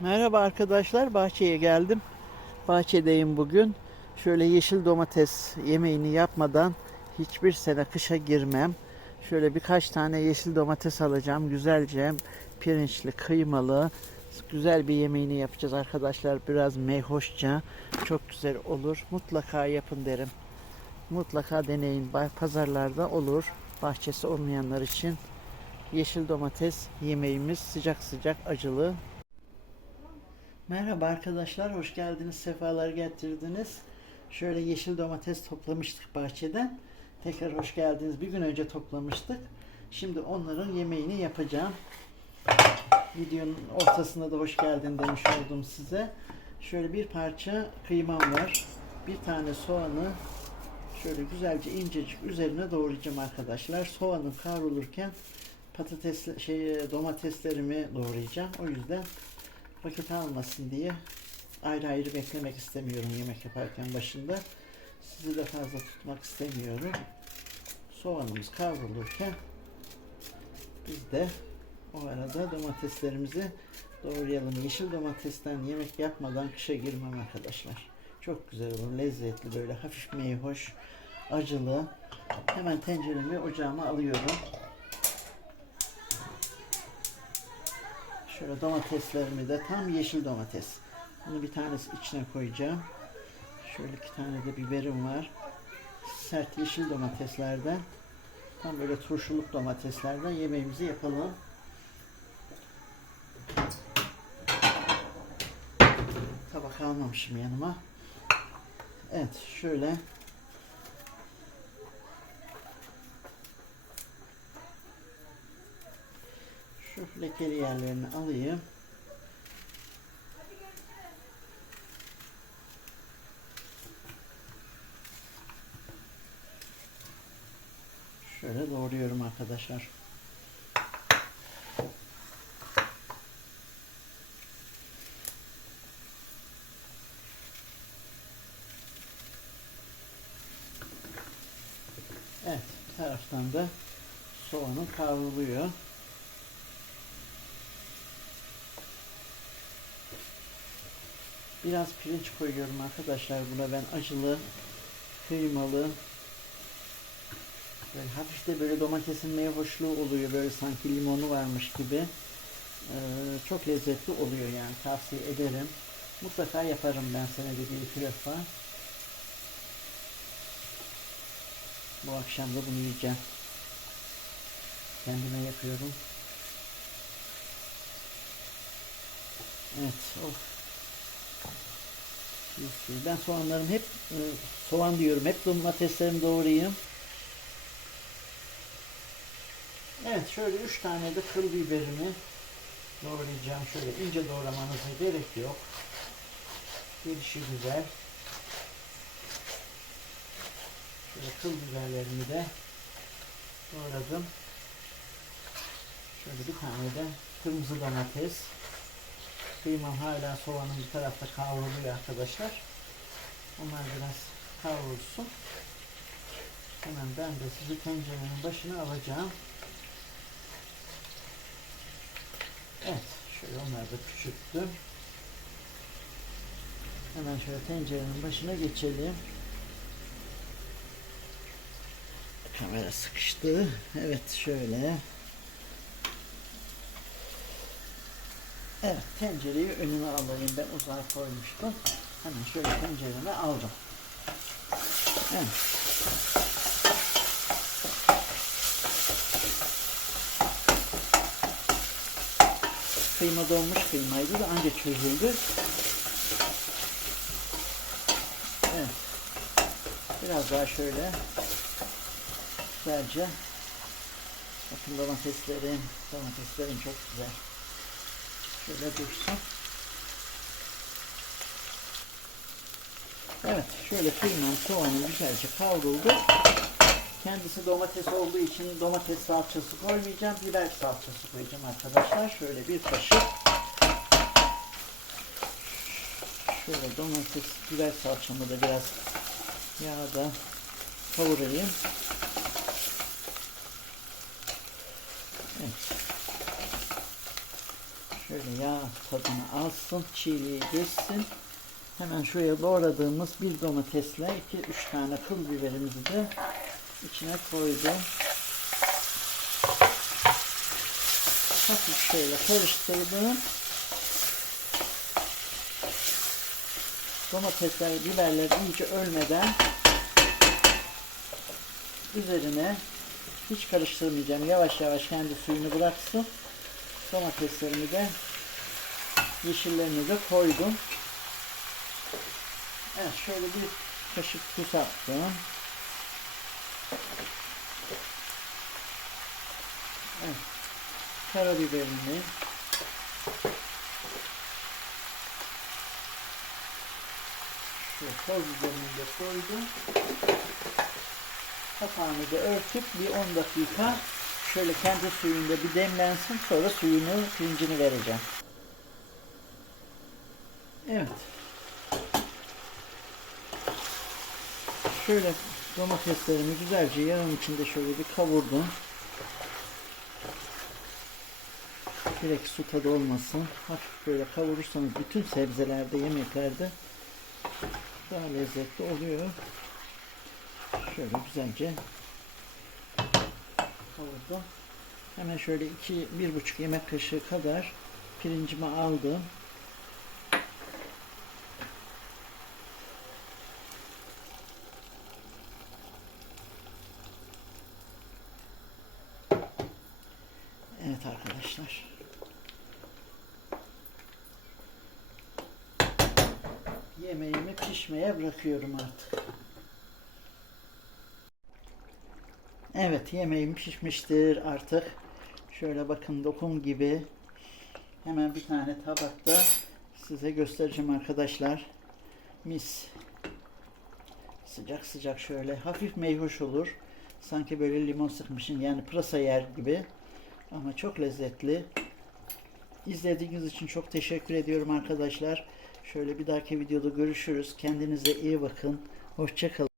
Merhaba arkadaşlar, bahçeye geldim. Bahçedeyim bugün. Şöyle yeşil domates yemeğini yapmadan hiçbir sene kışa girmem. Şöyle birkaç tane yeşil domates alacağım. Güzelce pirinçli, kıymalı, güzel bir yemeğini yapacağız arkadaşlar. Biraz meyhoşça. Çok güzel olur. Mutlaka yapın derim. Mutlaka deneyin. Pazarlarda olur. Bahçesi olmayanlar için. Yeşil domates yemeğimiz sıcak sıcak acılı Merhaba arkadaşlar, hoş geldiniz, sefalar getirdiniz. Şöyle yeşil domates toplamıştık bahçeden. Tekrar hoş geldiniz. Bir gün önce toplamıştık. Şimdi onların yemeğini yapacağım. Videonun ortasında da hoş geldin demiş oldum size. Şöyle bir parça kıymam var. Bir tane soğanı şöyle güzelce incecik üzerine doğrayacağım arkadaşlar. Soğanı kavrulurken patates şey domateslerimi doğrayacağım. O yüzden vakit almasın diye ayrı ayrı beklemek istemiyorum yemek yaparken başında. Sizi de fazla tutmak istemiyorum. Soğanımız kavrulurken biz de o arada domateslerimizi doğrayalım. Yeşil domatesten yemek yapmadan kışa girmem arkadaşlar. Çok güzel olur, lezzetli böyle hafif meyhoş, acılı. Hemen tenceremi ocağıma alıyorum. Şöyle domateslerimi de tam yeşil domates. Bunu bir tanesi içine koyacağım. Şöyle iki tane de biberim var. Sert yeşil domateslerden. Tam böyle turşuluk domateslerden yemeğimizi yapalım. Tabak almamışım yanıma. Evet şöyle lekeli yerlerini alayım. Şöyle doğruyorum arkadaşlar. Evet, taraftan da soğanım kavruluyor. Biraz pirinç koyuyorum arkadaşlar buna ben acılı, kıymalı. Böyle hafif de böyle domatesin meyhoşluğu oluyor böyle sanki limonu varmış gibi. Ee, çok lezzetli oluyor yani tavsiye ederim. Mutlaka yaparım ben senede bir iki defa. Bu akşam da bunu yiyeceğim. Kendime yapıyorum. Evet, of. Ben soğanlarım hep e, soğan diyorum. Hep domateslerimi doğrayayım. Evet şöyle üç tane de kıl biberimi doğrayacağım. Şöyle ince doğramanıza gerek yok. Gelişi güzel. Şöyle kıl biberlerimi de doğradım. Şöyle bir tane de kırmızı domates. Kıymam hala soğanın bir tarafta kavruluyor arkadaşlar. Onlar biraz kavrulsun. Hemen ben de sizi tencerenin başına alacağım. Evet. Şöyle onları da küçülttüm. Hemen şöyle tencerenin başına geçelim. Kamera sıkıştı. Evet şöyle. Evet tencereyi önüne alayım ben uzağa koymuştum. Hemen şöyle tencereme aldım. Evet. Kıyma donmuş kıymaydı da anca çözüldü. Evet. Biraz daha şöyle güzelce bakın domateslerim domateslerim çok güzel. Şöyle dursun. Evet, şöyle kıymam, soğanım güzelce kavruldu. Kendisi domates olduğu için domates salçası koymayacağım. Biber salçası koyacağım arkadaşlar. Şöyle bir kaşık. Şöyle domates, biber salçamı da biraz yağda kavurayım. Evet. Şöyle yağ tadını alsın, çiğliği geçsin. Hemen şuraya doğradığımız bir domatesle 2-3 tane pul biberimizi de içine koydum. Hafif şöyle karıştırdım. Domatesler, biberler iyice ölmeden üzerine hiç karıştırmayacağım. Yavaş yavaş kendi suyunu bıraksın. Domateslerimi de yeşillerini de koydum. Evet şöyle bir kaşık tuz attım. Evet. Karabiberini şu toz biberini de koydum. Kapağını da örtüp bir 10 dakika şöyle kendi suyunda bir demlensin sonra suyunu pirincini vereceğim. Evet. Şöyle domateslerimi güzelce yağın içinde şöyle bir kavurdum. Direkt su tadı olmasın. Hafif böyle kavurursanız bütün sebzelerde, yemeklerde daha lezzetli oluyor. Şöyle güzelce kavurdum. Hemen şöyle iki, bir buçuk yemek kaşığı kadar pirincimi aldım. Evet arkadaşlar. Yemeğimi pişmeye bırakıyorum artık. Evet yemeğim pişmiştir artık. Şöyle bakın dokum gibi. Hemen bir tane tabakta size göstereceğim arkadaşlar. Mis. Sıcak sıcak şöyle hafif meyhoş olur. Sanki böyle limon sıkmışım yani pırasa yer gibi. Ama çok lezzetli. İzlediğiniz için çok teşekkür ediyorum arkadaşlar. Şöyle bir dahaki videoda görüşürüz. Kendinize iyi bakın. Hoşçakalın.